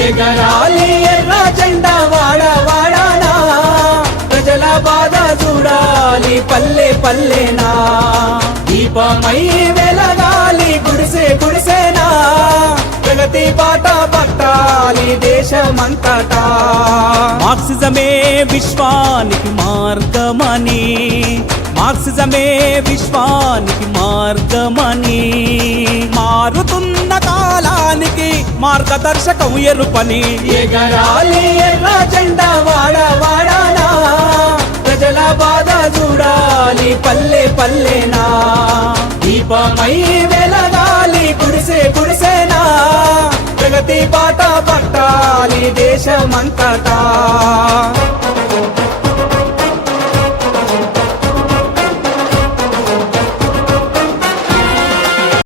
ఎగరాలి ఎర్ర జెండా వాడ వాడానా? ప్రజల బాధ చూడాలి పల్లె పల్లెనా? దీపమై వెలగాలి గుడిసె గుడిసేనా? ప్రగతి బాట పట్టాలి దేశమంతటా? మార్క్సిజమే విశ్వానికి మార్గమని. మార్క్సిజమే విశ్వానికి మార్గమని. మారుతుంది మార్గదర్శకం ఎరుపని. ఎగరాలి ఎర్ర జెండా వాడ వాడానా? ప్రజల బాధ చూడాలి పల్లె పల్లెనా? దీపమై వెలగాలి గుడిసే గుడిసేనా ప్రగతి బాట పట్టాలి దేశమంతటా?